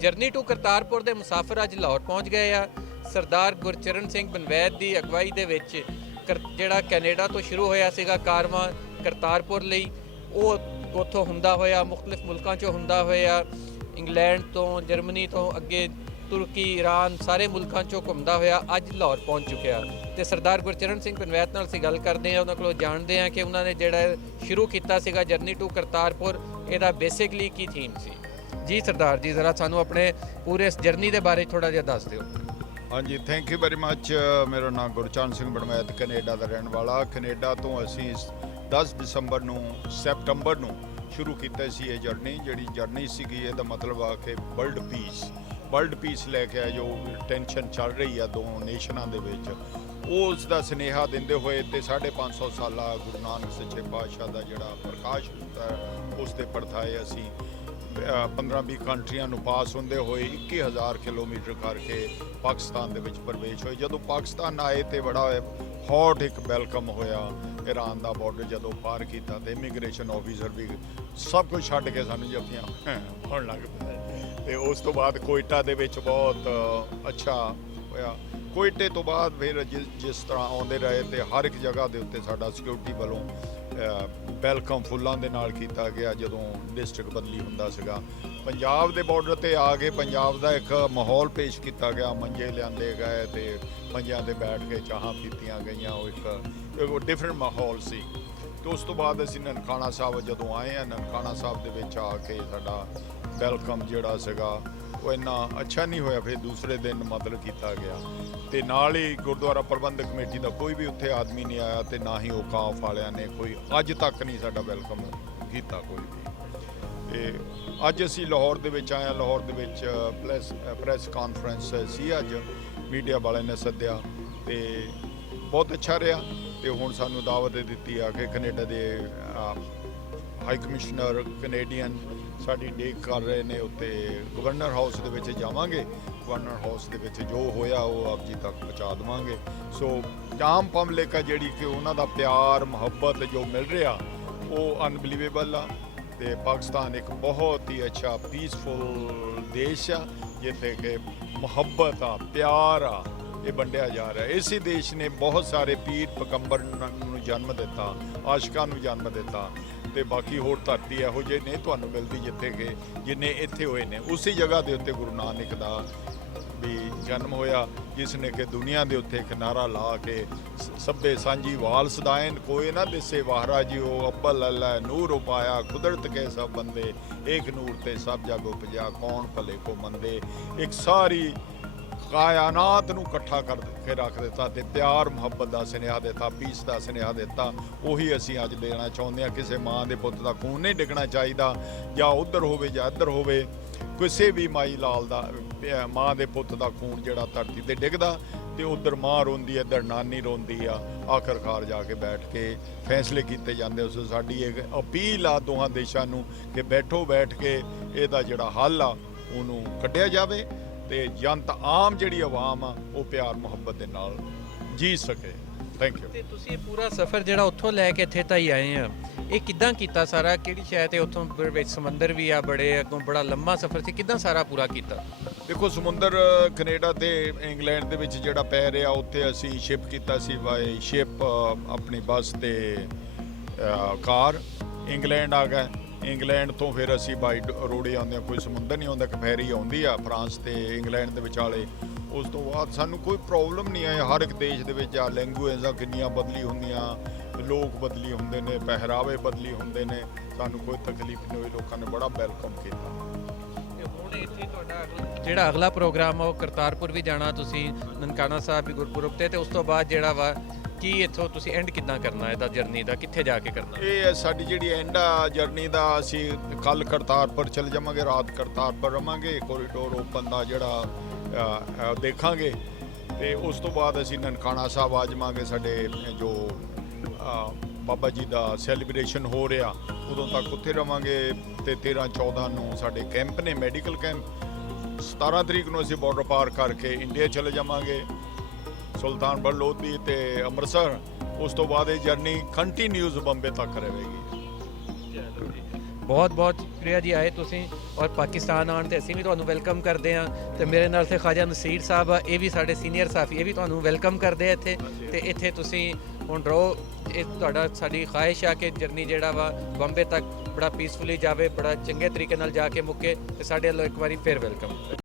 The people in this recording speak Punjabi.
ਜਰਨੀ ਟੂ ਕਰਤਾਰਪੁਰ ਦੇ ਮੁਸਾਫਰ ਅੱਜ ਲਾਹੌਰ ਪਹੁੰਚ ਗਏ ਆ। ਸਰਦਾਰ ਗੁਰਚਰਨ ਸਿੰਘ ਬਨਵੈਦ ਦੀ ਅਗਵਾਈ ਦੇ ਵਿੱਚ ਜਿਹੜਾ ਕੈਨੇਡਾ ਤੋਂ ਸ਼ੁਰੂ ਹੋਇਆ ਸੀਗਾ ਕਾਰਵਾਂ ਕਰਤਾਰਪੁਰ ਲਈ, ਉਹ ਉੱਥੋਂ ਹੁੰਦਾ ਹੋਇਆ ਮੁਖਤਲਿਫ ਮੁਲਕਾਂ 'ਚੋਂ ਹੁੰਦਾ ਹੋਇਆ ਇੰਗਲੈਂਡ ਤੋਂ, ਜਰਮਨੀ ਤੋਂ, ਅੱਗੇ ਤੁਰਕੀ, ਈਰਾਨ, ਸਾਰੇ ਮੁਲਕਾਂ 'ਚੋਂ ਘੁੰਮਦਾ ਹੋਇਆ ਅੱਜ ਲਾਹੌਰ ਪਹੁੰਚ ਚੁੱਕਿਆ। ਤੇ ਸਰਦਾਰ ਗੁਰਚਰਨ ਸਿੰਘ ਬਨਵੈਦ ਨਾਲ ਅਸੀਂ ਗੱਲ ਕਰਦੇ ਹਾਂ, ਉਹਨਾਂ ਕੋਲੋਂ ਜਾਣਦੇ ਹਾਂ ਕਿ ਉਹਨਾਂ ਨੇ ਜਿਹੜਾ ਸ਼ੁਰੂ ਕੀਤਾ ਸੀਗਾ ਜਰਨੀ ਟੂ ਕਰਤਾਰਪੁਰ, ਇਹਦਾ ਬੇਸਿਕਲੀ ਕੀ ਥੀਮ ਸੀ। ਜੀ ਸਰਦਾਰ ਜੀ, ਜ਼ਰਾ ਸਾਨੂੰ ਆਪਣੇ ਪੂਰੇ ਇਸ ਜਰਨੀ ਦੇ ਬਾਰੇ ਥੋੜ੍ਹਾ ਜਿਹਾ ਦੱਸ ਦਿਓ। ਹਾਂਜੀ, ਥੈਂਕ ਯੂ ਵੈਰੀ ਮੱਚ। ਮੇਰਾ ਨਾਮ ਗੁਰਚਰਨ ਸਿੰਘ ਬਨਵੈਦ, ਕੈਨੇਡਾ ਦਾ ਰਹਿਣ ਵਾਲਾ। ਕੈਨੇਡਾ ਤੋਂ ਅਸੀਂ 10 ਦਸੰਬਰ ਨੂੰ ਸੈਪਟੰਬਰ ਨੂੰ ਸ਼ੁਰੂ ਕੀਤਾ ਸੀ ਇਹ ਜਰਨੀ। ਜਿਹੜੀ ਜਰਨੀ ਸੀਗੀ, ਇਹਦਾ ਮਤਲਬ ਆ ਕਿ ਵਰਲਡ ਪੀਸ ਲੈ ਕੇ ਆਏ, ਜੋ ਟੈਨਸ਼ਨ ਚੱਲ ਰਹੀ ਆ ਦੋ ਨੇਸ਼ਨਾਂ ਦੇ ਵਿੱਚ, ਉਸ ਦਾ ਸੁਨੇਹਾ ਦਿੰਦੇ ਹੋਏ ਤੇ 550 ਸਾਲਾ ਗੁਰੂ ਨਾਨਕ ਸੱਚੇ ਪਾਤਸ਼ਾਹ ਦਾ ਜਿਹੜਾ ਪ੍ਰਕਾਸ਼ ਹੁੰਦਾ ਉਸ ਦੇ ਪਰਥਾਏ ਅਸੀਂ 15-20 ਕੰਟਰੀਆਂ ਨੂੰ ਪਾਸ ਹੁੰਦੇ ਹੋਏ 21,000 ਕਿਲੋਮੀਟਰ ਕਰਕੇ ਪਾਕਿਸਤਾਨ ਦੇ ਵਿੱਚ ਪ੍ਰਵੇਸ਼ ਹੋਏ। ਜਦੋਂ ਪਾਕਿਸਤਾਨ ਆਏ ਤੇ ਬੜਾ ਹੌਟ ਇੱਕ ਵੈਲਕਮ ਹੋਇਆ। ਈਰਾਨ ਦਾ ਬਾਰਡਰ ਜਦੋਂ ਪਾਰ ਕੀਤਾ ਤੇ ਇਮੀਗ੍ਰੇਸ਼ਨ ਆਫੀਸਰ ਵੀ ਸਭ ਕੁਝ ਛੱਡ ਕੇ ਸਾਨੂੰ ਜੱਫੀਆਂ ਹੋਣ ਲੱਗ ਪਏ। ਤੇ ਉਸ ਤੋਂ ਬਾਅਦ ਕੋਇਟਾ ਦੇ ਵਿੱਚ ਬਹੁਤ ਅੱਛਾ ਹੋਇਆ। ਕੋਇਟੇ ਤੋਂ ਬਾਅਦ ਫਿਰ ਜਿਸ ਤਰ੍ਹਾਂ ਆਉਂਦੇ ਰਹੇ ਤੇ ਹਰ ਇੱਕ ਜਗ੍ਹਾ ਦੇ ਉੱਤੇ ਸਾਡਾ ਸਿਕਿਉਰਿਟੀ ਵੱਲੋਂ ਵੈਲਕਮ ਫੁੱਲਾਂ ਦੇ ਨਾਲ ਕੀਤਾ ਗਿਆ। ਜਦੋਂ ਡਿਸਟ੍ਰਿਕਟ ਬਦਲੀ ਹੁੰਦਾ ਸੀਗਾ, ਪੰਜਾਬ ਦੇ ਬਾਰਡਰ ਤੇ ਆ ਕੇ ਪੰਜਾਬ ਦਾ ਇੱਕ ਮਾਹੌਲ ਪੇਸ਼ ਕੀਤਾ ਗਿਆ। ਮੰਜੇ ਲਿਆਂਦੇ ਗਏ ਤੇ ਮੰਜਿਆਂ ਤੇ ਬੈਠ ਕੇ ਚਾਹਾਂ ਪੀਤੀਆਂ ਗਈਆਂ। ਉਹ ਇੱਕ ਡਿਫਰੈਂਟ ਮਾਹੌਲ ਸੀ। ਤੇ ਉਸ ਤੋਂ ਬਾਅਦ ਅਸੀਂ ਨਨਕਾਣਾ ਸਾਹਿਬ ਜਦੋਂ ਆਏ ਹਾਂ, ਨਨਕਾਣਾ ਸਾਹਿਬ ਦੇ ਵਿੱਚ ਆ ਕੇ ਸਾਡਾ ਵੈਲਕਮ ਜਿਹੜਾ ਸੀਗਾ ਉਹ ਇੰਨਾ ਅੱਛਾ ਨਹੀਂ ਹੋਇਆ। ਫਿਰ ਦੂਸਰੇ ਦਿਨ ਮਤਲਬ ਕੀਤਾ ਗਿਆ ਤੇ ਨਾਲ ਹੀ ਗੁਰਦੁਆਰਾ ਪ੍ਰਬੰਧਕ ਕਮੇਟੀ ਦਾ ਕੋਈ ਵੀ ਉੱਥੇ ਆਦਮੀ ਨਹੀਂ ਆਇਆ ਤੇ ਨਾ ਹੀ ਔਕਾਫ ਵਾਲਿਆਂ ਨੇ ਕੋਈ ਅੱਜ ਤੱਕ ਨਹੀਂ ਸਾਡਾ ਵੈਲਕਮ ਕੀਤਾ ਕੋਈ ਵੀ। ਤੇ ਅੱਜ ਅਸੀਂ ਲਾਹੌਰ ਦੇ ਵਿੱਚ ਆਏ ਹਾਂ। ਲਾਹੌਰ ਦੇ ਵਿੱਚ ਪ੍ਰੈਸ ਕਾਨਫਰੰਸ ਸੀ ਅੱਜ, ਮੀਡੀਆ ਵਾਲਿਆਂ ਨੇ ਸੱਦਿਆ ਤੇ ਬਹੁਤ ਅੱਛਾ ਰਿਹਾ। ਤੇ ਹੁਣ ਸਾਨੂੰ ਦਾਵਤ ਦਿੱਤੀ ਆ ਕਿ ਕੈਨੇਡਾ ਦੇ ਹਾਈ ਕਮਿਸ਼ਨਰ ਕੈਨੇਡੀਅਨ ਸਾਡੀ ਡੇਕ ਕਰ ਰਹੇ ਨੇ ਉੱਤੇ ਗਵਰਨਰ ਹਾਊਸ ਦੇ ਵਿੱਚ ਜਾਵਾਂਗੇ। ਗਵਰਨਰ ਹਾਊਸ ਦੇ ਵਿੱਚ ਜੋ ਹੋਇਆ ਉਹ ਆਪ ਜੀ ਤੱਕ ਪਹੁੰਚਾ ਦੇਵਾਂਗੇ। ਸੋ ਆਮ ਪਬਲਿਕ ਆ ਜਿਹੜੀ ਕਿ ਉਹਨਾਂ ਦਾ ਪਿਆਰ ਮੁਹੱਬਤ ਜੋ ਮਿਲ ਰਿਹਾ ਉਹ ਅਨਬਲੀਵੇਬਲ ਆ। ਤੇ ਪਾਕਿਸਤਾਨ ਇੱਕ ਬਹੁਤ ਹੀ ਅੱਛਾ ਪੀਸਫੁਲ ਦੇਸ਼ ਆ ਜਿੱਥੇ ਕਿ ਮੁਹੱਬਤ ਆ, ਪਿਆਰ ਆ, ਇਹ ਵੰਡਿਆ ਜਾ ਰਿਹਾ। ਇਸੇ ਦੇਸ਼ ਨੇ ਬਹੁਤ ਸਾਰੇ ਪੀਰ ਪੈਗੰਬਰ ਨੂੰ ਜਨਮ ਦਿੱਤਾ, ਆਸ਼ਿਕਾਂ ਨੂੰ ਜਨਮ ਦਿੱਤਾ ਤੇ ਬਾਕੀ ਹੋਰ ਧਰਤੀ ਇਹੋ ਜਿਹੇ ਨਹੀਂ ਤੁਹਾਨੂੰ ਮਿਲਦੀ ਜਿੱਥੇ ਕਿ ਜਿੰਨੇ ਇੱਥੇ ਹੋਏ ਨੇ। ਉਸੇ ਜਗ੍ਹਾ ਦੇ ਉੱਤੇ ਗੁਰੂ ਨਾਨਕ ਦਾ ਵੀ ਜਨਮ ਹੋਇਆ, ਜਿਸ ਨੇ ਕਿ ਦੁਨੀਆ ਦੇ ਉੱਤੇ ਇੱਕ ਨਾਰਾ ਲਾ ਕੇ ਸਭੇ ਸਾਂਝੀ ਵਾਲ ਸਦਾਇਨ ਕੋਈ ਨਾ ਦਿਸੇ ਵਾਹਰਾ ਜਿਉ ਅੱਬਲ ਅੱਲਾ ਨੂਰ ਉਪਾਇਆ ਕੁਦਰਤ ਕੇ ਸਭ ਬੰਦੇ ਏਕ ਨੂਰ ਤੇ ਸਭ ਜਗ ਉਪਜਿਆ ਕੌਣ ਭਲੇ ਕੋ ਮੰਦੇ। ਇੱਕ ਸਾਰੀ ਕਾਇਨਾਤ ਨੂੰ ਇਕੱਠਾ ਕਰਕੇ ਰੱਖ ਦਿੱਤਾ ਤੇ ਪਿਆਰ ਮੁਹੱਬਤ ਦਾ ਸੁਨੇਹਾ ਦਿੱਤਾ, ਪੀਸ ਦਾ ਸੁਨੇਹਾ ਦਿੱਤਾ। ਉਹੀ ਅਸੀਂ ਅੱਜ ਦੇਣਾ ਚਾਹੁੰਦੇ ਹਾਂ। ਕਿਸੇ ਮਾਂ ਦੇ ਪੁੱਤ ਦਾ ਖੂਨ ਨਹੀਂ ਡਿੱਗਣਾ ਚਾਹੀਦਾ, ਜਾਂ ਉੱਧਰ ਹੋਵੇ ਜਾਂ ਇੱਧਰ ਹੋਵੇ। ਕਿਸੇ ਵੀ ਮਾਈ ਲਾਲ ਦਾ ਮਾਂ ਦੇ ਪੁੱਤ ਦਾ ਖੂਨ ਜਿਹੜਾ ਧਰਤੀ ਤੇ ਡਿੱਗਦਾ ਤੇ ਉੱਧਰ ਮਾਂ ਰੋਂਦੀ ਹੈ, ਇੱਧਰ ਨਾਨੀ ਰੋਂਦੀ ਆ। ਆਖਰਕਾਰ ਜਾ ਕੇ ਬੈਠ ਕੇ ਫੈਸਲੇ ਕੀਤੇ ਜਾਂਦੇ। ਉਸ ਸਾਡੀ ਇੱਕ ਅਪੀਲ ਆ ਦੋਹਾਂ ਦੇਸ਼ਾਂ ਨੂੰ ਕਿ ਬੈਠ ਕੇ ਇਹਦਾ ਜਿਹੜਾ ਹੱਲ ਆ ਉਹਨੂੰ ਕੱਢਿਆ ਜਾਵੇ ਤੇ ਜਨਤਾ ਆਮ ਜਿਹੜੀ ਆਵਾਮ ਆ ਉਹ ਪਿਆਰ ਮੁਹੱਬਤ ਦੇ ਨਾਲ ਜੀ ਸਕੇ। Thank you. ਤੇ ਤੁਸੀਂ ਪੂਰਾ ਸਫ਼ਰ ਜਿਹੜਾ ਉੱਥੋਂ ਲੈ ਕੇ ਇੱਥੇ ਤਾਈਂ ਆਏ ਆ, ਇਹ ਕਿੱਦਾਂ ਕੀਤਾ ਸਾਰਾ? ਕਿਹੜੀ ਸ਼ਹਿਰ ਤੇ ਉੱਥੋਂ ਵਿੱਚ ਸਮੁੰਦਰ ਵੀ ਆ, ਬੜੇ ਅੱਗੋਂ ਬੜਾ ਲੰਮਾ ਸਫ਼ਰ ਸੀ, ਕਿੱਦਾਂ ਸਾਰਾ ਪੂਰਾ ਕੀਤਾ? ਦੇਖੋ, ਸਮੁੰਦਰ ਕੈਨੇਡਾ ਤੇ ਇੰਗਲੈਂਡ ਦੇ ਵਿੱਚ ਜਿਹੜਾ ਪੈ ਰਿਹਾ ਉੱਥੇ ਅਸੀਂ ਸ਼ਿਪ ਕੀਤਾ ਸੀ ਬਾਈ ਸ਼ਿਪ, ਆਪਣੀ ਬੱਸ ਤੇ ਕਾਰ। ਇੰਗਲੈਂਡ ਆ ਗਏ। ਇੰਗਲੈਂਡ ਤੋਂ ਫਿਰ ਅਸੀਂ ਬਾਈ ਰੋੜੇ ਆਉਂਦੇ ਹਾਂ, ਕੋਈ ਸਮੁੰਦਰ ਨਹੀਂ ਆਉਂਦਾ, ਇੱਕ ਫੈਰੀ ਆਉਂਦੀ ਆ ਫਰਾਂਸ ਤੇ ਇੰਗਲੈਂਡ ਦੇ ਵਿਚਾਲੇ। ਉਸ ਤੋਂ ਬਾਅਦ ਸਾਨੂੰ ਕੋਈ ਪ੍ਰੋਬਲਮ ਨਹੀਂ ਆਈ। ਹਰ ਇੱਕ ਦੇਸ਼ ਦੇ ਵਿੱਚ ਆ ਲੈਂਗੁਏਜਾਂ ਕਿੰਨੀਆਂ ਬਦਲੀ ਹੁੰਦੀਆਂ, ਲੋਕ ਬਦਲੀ ਹੁੰਦੇ ਨੇ, ਪਹਿਰਾਵੇ ਬਦਲੀ ਹੁੰਦੇ ਨੇ। ਸਾਨੂੰ ਕੋਈ ਤਕਲੀਫ ਨਹੀਂ ਹੋਈ, ਲੋਕਾਂ ਨੇ ਬੜਾ ਵੈਲਕਮ ਕੀਤਾ। ਹੁਣ ਇੱਥੇ ਤੁਹਾਡਾ ਜਿਹੜਾ ਅਗਲਾ ਪ੍ਰੋਗਰਾਮ ਆ ਉਹ ਕਰਤਾਰਪੁਰ ਵੀ ਜਾਣਾ ਤੁਸੀਂ, ਨਨਕਾਣਾ ਸਾਹਿਬ ਵੀ ਗੁਰਪੁਰਬ ਤੇ ਉਸ ਤੋਂ ਬਾਅਦ ਜਿਹੜਾ ਵਾ ਕੀ ਇੱਥੋਂ ਤੁਸੀਂ ਐਂਡ ਕਿੱਦਾਂ ਕਰਨਾ ਇਹਦਾ ਜਰਨੀ ਦਾ, ਕਿੱਥੇ ਜਾ ਕੇ ਕਰਨਾ? ਇਹ ਸਾਡੀ ਜਿਹੜੀ ਐਂਡ ਆ ਜਰਨੀ ਦਾ, ਅਸੀਂ ਕੱਲ੍ਹ ਕਰਤਾਰਪੁਰ ਚਲੇ ਜਾਵਾਂਗੇ, ਰਾਤ ਕਰਤਾਰਪੁਰ ਰਵਾਂਗੇ, ਕੋਰੀਡੋਰ ਓਪਨ ਦਾ ਜਿਹੜਾ ਦੇਖਾਂਗੇ ਤੇ ਉਸ ਤੋਂ ਬਾਅਦ ਅਸੀਂ ਨਨਕਾਣਾ ਸਾਹਿਬ ਆ ਜਾਵਾਂਗੇ। ਸਾਡੇ ਜੋ ਬਾਬਾ ਜੀ ਦਾ ਸੈਲੀਬ੍ਰੇਸ਼ਨ ਹੋ ਰਿਹਾ ਉਦੋਂ ਤੱਕ ਉੱਥੇ ਰਵਾਂਗੇ ਤੇ 13-14 ਨੂੰ ਸਾਡੇ ਕੈਂਪ ਨੇ, ਮੈਡੀਕਲ ਕੈਂਪ। 17 ਤਰੀਕ ਨੂੰ ਅਸੀਂ ਬਾਰਡਰ ਪਾਰ ਕਰਕੇ ਇੰਡੀਆ ਚਲੇ ਜਾਵਾਂਗੇ, ਸੁਲਤਾਨਪੁਰ ਲੋਧੀ ਤੇ ਅੰਮ੍ਰਿਤਸਰ। ਉਸ ਤੋਂ ਬਾਅਦ ਇਹ ਜਰਨੀ ਕੰਟੀਨਿਊਸ ਬੰਬੇ ਤੱਕ ਰਹੇਗੀ। ਬਹੁਤ ਬਹੁਤ ਸ਼ੁਕਰੀਆ ਜੀ ਆਏ ਤੁਸੀਂ, ਔਰ ਪਾਕਿਸਤਾਨ ਆਉਣ ਤੇ ਅਸੀਂ ਵੀ ਤੁਹਾਨੂੰ ਵੈਲਕਮ ਕਰਦੇ ਹਾਂ। ਤੇ ਮੇਰੇ ਨਾਲ ਤੇ ਖਾਜਾ ਨਸੀਰ ਸਾਹਿਬ ਆ, ਇਹ ਵੀ ਸਾਡੇ ਸੀਨੀਅਰ ਸਾਫੀ, ਇਹ ਵੀ ਤੁਹਾਨੂੰ ਵੈਲਕਮ ਕਰਦੇ ਆ ਇੱਥੇ। ਤੇ ਇੱਥੇ ਤੁਸੀਂ ਹੁਣ ਰਹੋ, ਇਹ ਤੁਹਾਡਾ ਸਾਡੀ ਖਾਹਿਸ਼ ਆ ਕਿ ਜਰਨੀ ਜਿਹੜਾ ਵਾ ਬੰਬੇ ਤੱਕ ਬੜਾ ਪੀਸਫੁਲੀ ਜਾਵੇ, ਬੜਾ ਚੰਗੇ ਤਰੀਕੇ ਨਾਲ ਜਾ ਕੇ ਮੁੱਕੇ। ਤੇ ਸਾਡੇ ਵੱਲੋਂ ਇੱਕ ਵਾਰੀ ਫਿਰ ਵੈਲਕਮ।